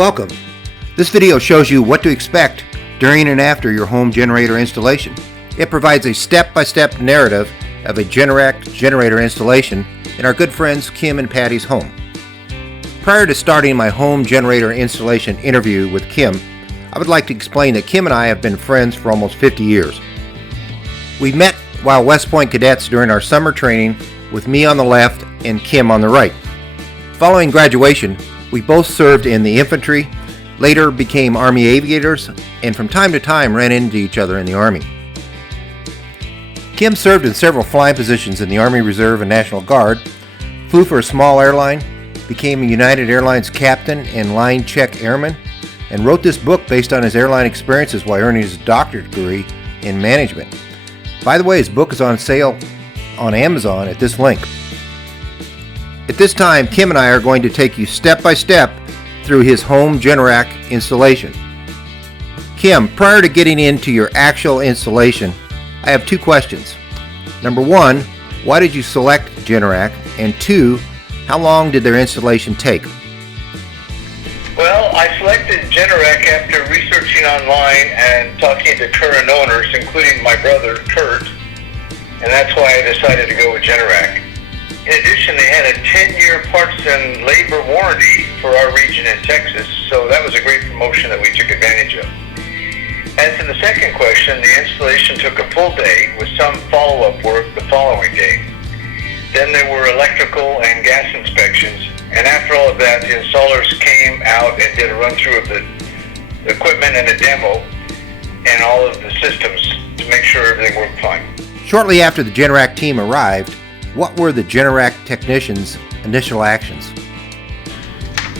Welcome. This video shows you what to expect during and after your home generator installation. It provides a step-by-step narrative of a Generac generator installation in our good friends Kim and Patty's home. Prior to starting my home generator installation interview with Kim, I would like to explain that Kim and I have been friends for almost 50 years. We met while West Point cadets during our summer training, with me on the left and Kim on the right. Following graduation, we both served in the infantry, later became Army aviators, and from time to time ran into each other in the Army. Kim served in several flying positions in the Army Reserve and National Guard, flew for a small airline, became a United Airlines captain and line check airman, and wrote this book based on his airline experiences while earning his doctorate degree in management. By the way, his book is on sale on Amazon at this link. At this time, Kim and I are going to take you step by step through his home Generac installation. Kim, prior to getting into your actual installation, I have two questions. Number one, why did you select Generac? And two, how long did their installation take? Well, I selected Generac after researching online and talking to current owners, including my brother, Kurt, and that's why I decided to go with Generac. In addition, they had a 10-year parts and labor warranty for our region in Texas, so that was a great promotion that we took advantage of. As to the second question, the installation took a full day with some follow-up work the following day. Then there were electrical and gas inspections, and after all of that, the installers came out and did a run-through of the equipment and a demo and all of the systems to make sure everything worked fine. Shortly after the Generac team arrived, what were the Generac technicians' initial actions?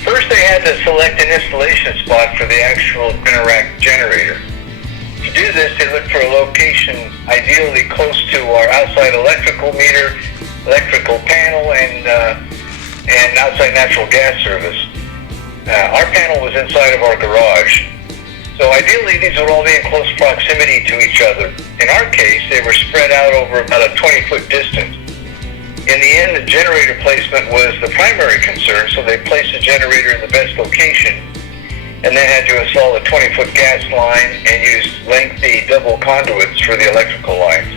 First, they had to select an installation spot for the actual Generac generator. To do this, they looked for a location ideally close to our outside electrical meter, electrical panel, and outside natural gas service. Our panel was inside of our garage. So ideally, these would all be in close proximity to each other. In our case, they were spread out over about a 20-foot distance. In the end, the generator placement was the primary concern, so they placed the generator in the best location and then had to install a 20-foot gas line and use lengthy double conduits for the electrical lines.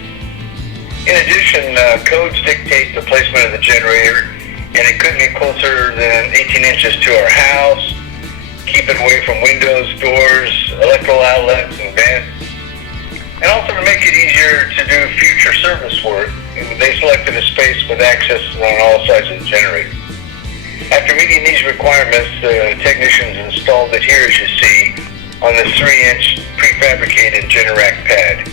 In addition, codes dictate the placement of the generator, and it couldn't be closer than 18 inches to our house, keep it away from windows, doors, electrical outlets, and vents. And also to make it easier to do future service work, they selected a space with access on all sides of the generator. After meeting these requirements, the technicians installed it here, as you see, on the 3-inch prefabricated Generac pad.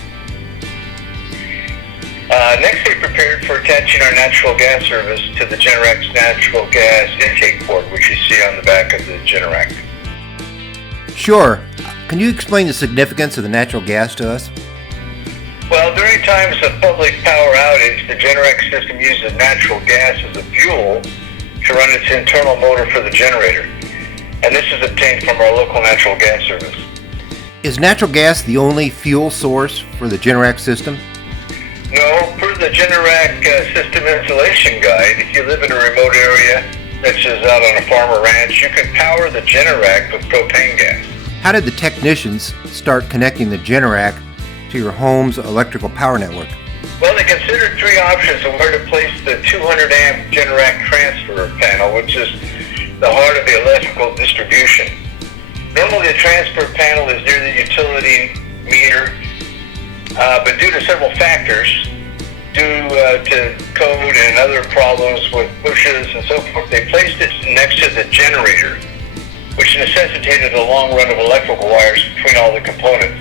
Next, they prepared for attaching our natural gas service to the Generac's natural gas intake port, which you see on the back of the Generac. Sure. Can you explain the significance of the natural gas to us? Well, during times of public power outage, the Generac system uses natural gas as a fuel to run its internal motor for the generator, and this is obtained from our local natural gas service. Is natural gas the only fuel source for the Generac system? No, per the Generac system installation guide, if you live in a remote area, such as out on a farm or ranch, you can power the Generac with propane gas. How did the technicians start connecting the Generac to your home's electrical power network? Well, they considered three options on where to place the 200 amp Generac transfer panel, which is the heart of the electrical distribution. Normally, the transfer panel is near the utility meter, but due to several factors, due to code and other problems with bushes and so forth, they placed it next to the generator, which necessitated a long run of electrical wires between all the components.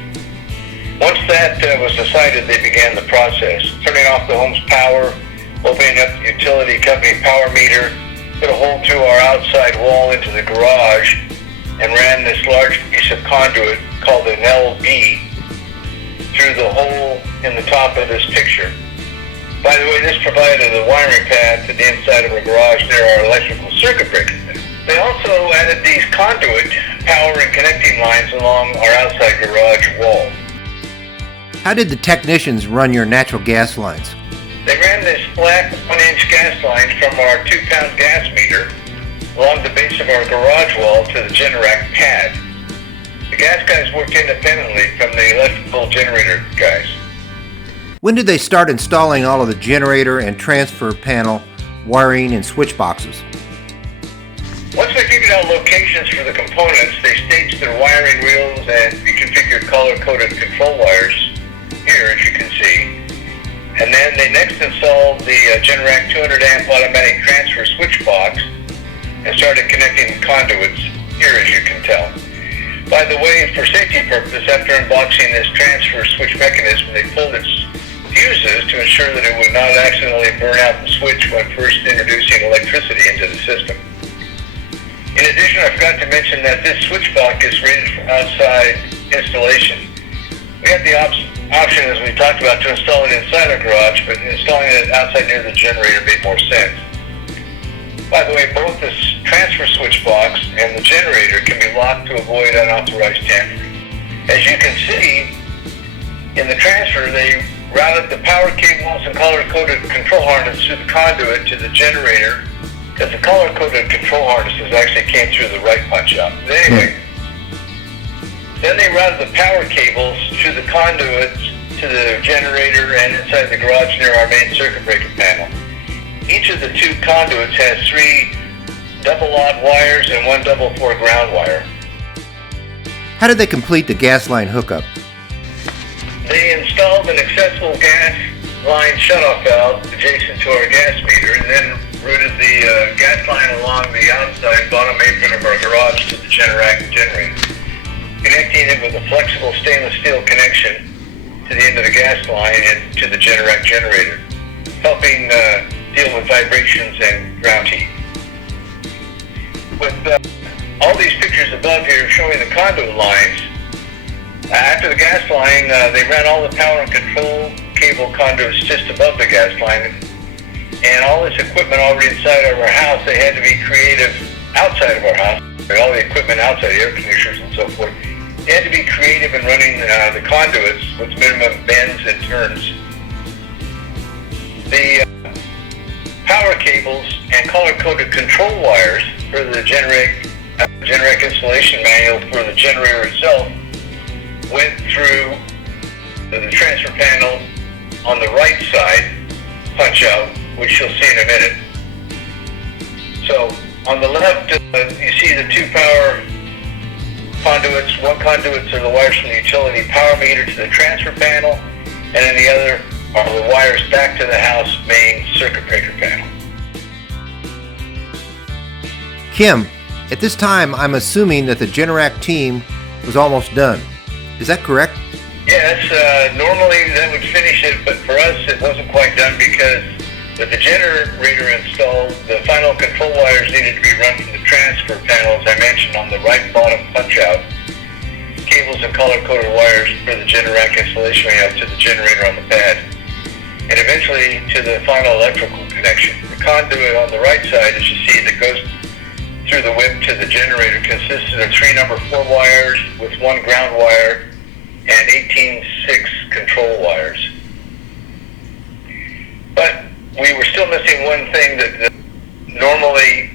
Once that was decided, they began the process, turning off the home's power, opening up the utility company power meter, put a hole through our outside wall into the garage, and ran this large piece of conduit called an LV through the hole in the top of this picture. By the way, this provided a wiring pad to the inside of a garage near our electrical circuit breaker. They also added these conduit power and connecting lines along our outside garage wall. How did the technicians run your natural gas lines? They ran this flat 1-inch gas line from our 2-pound gas meter along the base of our garage wall to the Generac pad. The gas guys worked independently from the electrical generator guys. When did they start installing all of the generator and transfer panel wiring and switch boxes? Once they figured out locations for the components, they staged their wiring reels and reconfigured color-coded control wires here, as you can see. And then they next installed the Generac 200 amp automatic transfer switch box and started connecting the conduits here, as you can tell. By the way, for safety purposes, after unboxing this transfer switch mechanism, they pulled its fuses to ensure that it would not accidentally burn out the switch when first introducing electricity into the system. In addition, I forgot to mention that this switch box is rated for outside installation. We had the option, as we talked about, to install it inside our garage, but installing it outside near the generator made more sense. By the way, both this transfer switch box and the generator can be locked to avoid unauthorized tampering. As you can see, in the transfer, they routed the power cables and color-coded control harness through the conduit to the generator, because the color-coded control harnesses actually came through the right punch-out. But anyway, then they routed the power cables through the conduits to the generator and inside the garage near our main circuit breaker panel. Each of the two conduits has 3 double-aught wires and 1 double-4 ground wire. How did they complete the gas line hookup? They installed an accessible gas line shutoff valve adjacent to our gas meter and then routed the gas line along the outside bottom apron of our garage to the Generac generator, connecting it with a flexible stainless steel connection to the end of the gas line and to the Generac generator, helping deal with vibrations and ground heat. With all these pictures above here showing the conduit lines, after the gas line, they ran all the power and control cable conduits just above the gas line, and all this equipment already inside of our house, they had to be creative outside of our house. All the equipment outside, the air conditioners and so forth, they had to be creative in running the conduits with minimum bends and turns. The power cables and color-coded control wires for the Generac installation manual for the generator itself went through the transfer panel on the right side punch out, which you'll see in a minute. So on the left, you see the 2 power conduits. One conduits are the wires from the utility power meter to the transfer panel, and then the other are the wires back to the house main circuit breaker panel. Kim, at this time I'm assuming that the Generac team was almost done. Is that correct? Yes, normally that would finish it, but for us it wasn't quite done because with the generator installed, the final control wires needed to be run from the transfer panel, as I mentioned, on the right bottom punch-out. Cables and color-coded wires for the Generac installation out to the generator on the pad, and eventually to the final electrical connection. The conduit on the right side, as you see, that goes through the whip to the generator consisted of 3 number 4 wires with 1 ground wire and 18/6 control wires. But we were still missing one thing that normally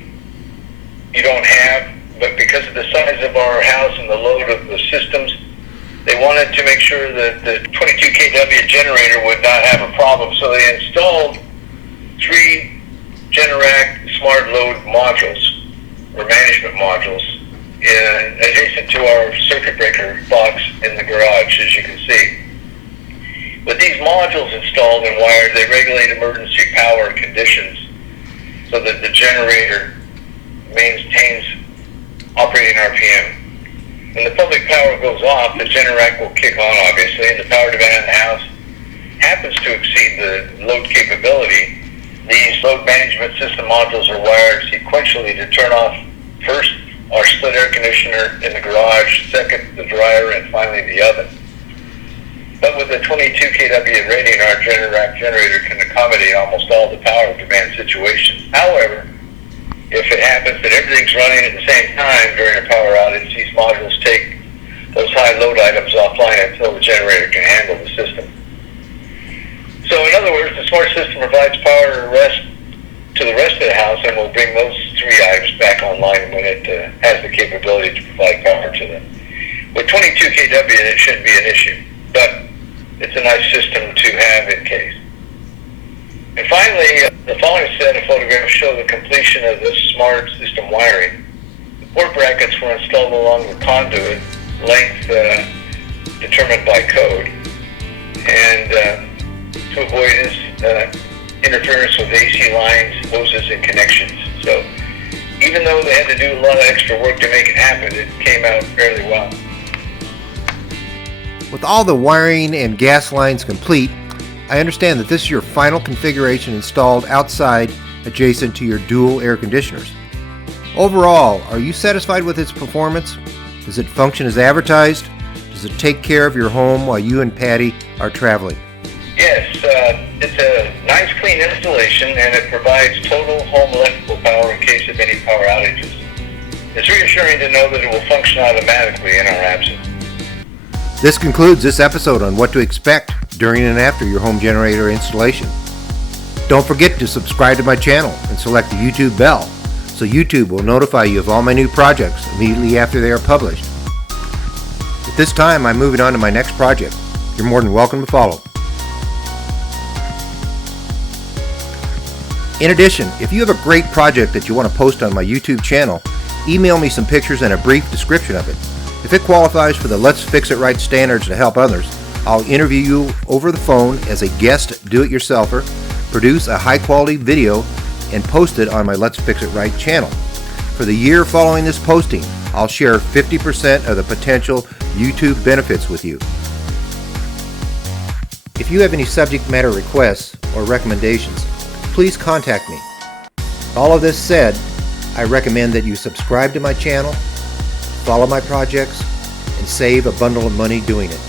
you don't have, but because of the size of our house and the load of the systems, they wanted to make sure that the 22 kW generator would not have a problem, so they installed 3 Generac smart load modules, or management modules, adjacent to our circuit breaker box in the garage, as you can see. With these modules installed and wired, they regulate emergency power conditions so that the generator maintains operating RPM. When the public power goes off, the Generac will kick on, obviously, and the power demand in the house happens to exceed the load capability. These load management system modules are wired sequentially to turn off first our split air conditioner in the garage, second the dryer, and finally the oven. But with the 22 kW rating, our Generac generator can accommodate almost all the power demand situations. However, if it happens that everything's running at the same time during a power outage, these modules take those high load items offline until the generator can handle the system. So in other words, the smart system provides power to the rest of the house and will bring those three items back online when it has the capability to provide power to them. With 22 kW, it shouldn't be an issue, but it's a nice system to have in case. And finally, the following set of photographs show the completion of the smart system wiring. The port brackets were installed along the conduit length determined by code, and to avoid interference with AC lines, hoses, and connections. So even though they had to do a lot of extra work to make it happen, it came out fairly well. With all the wiring and gas lines complete, I understand that this is your final configuration installed outside adjacent to your dual air conditioners. Overall, are you satisfied with its performance? Does it function as advertised? Does it take care of your home while you and Patty are traveling? Yes, it's a nice clean installation, and it provides total home electrical power in case of any power outages. It's reassuring to know that it will function automatically in our absence. This concludes this episode on what to expect during and after your home generator installation. Don't forget to subscribe to my channel and select the YouTube bell so YouTube will notify you of all my new projects immediately after they are published. At this time, I'm moving on to my next project. You're more than welcome to follow. In addition, if you have a great project that you want to post on my YouTube channel, email me some pictures and a brief description of it. If it qualifies for the Let's Fix It Right standards to help others, I'll interview you over the phone as a guest do-it-yourselfer, produce a high-quality video, and post it on my Let's Fix It Right channel. For the year following this posting, I'll share 50% of the potential YouTube benefits with you. If you have any subject matter requests or recommendations, please contact me. All of this said, I recommend that you subscribe to my channel, follow my projects, and save a bundle of money doing it.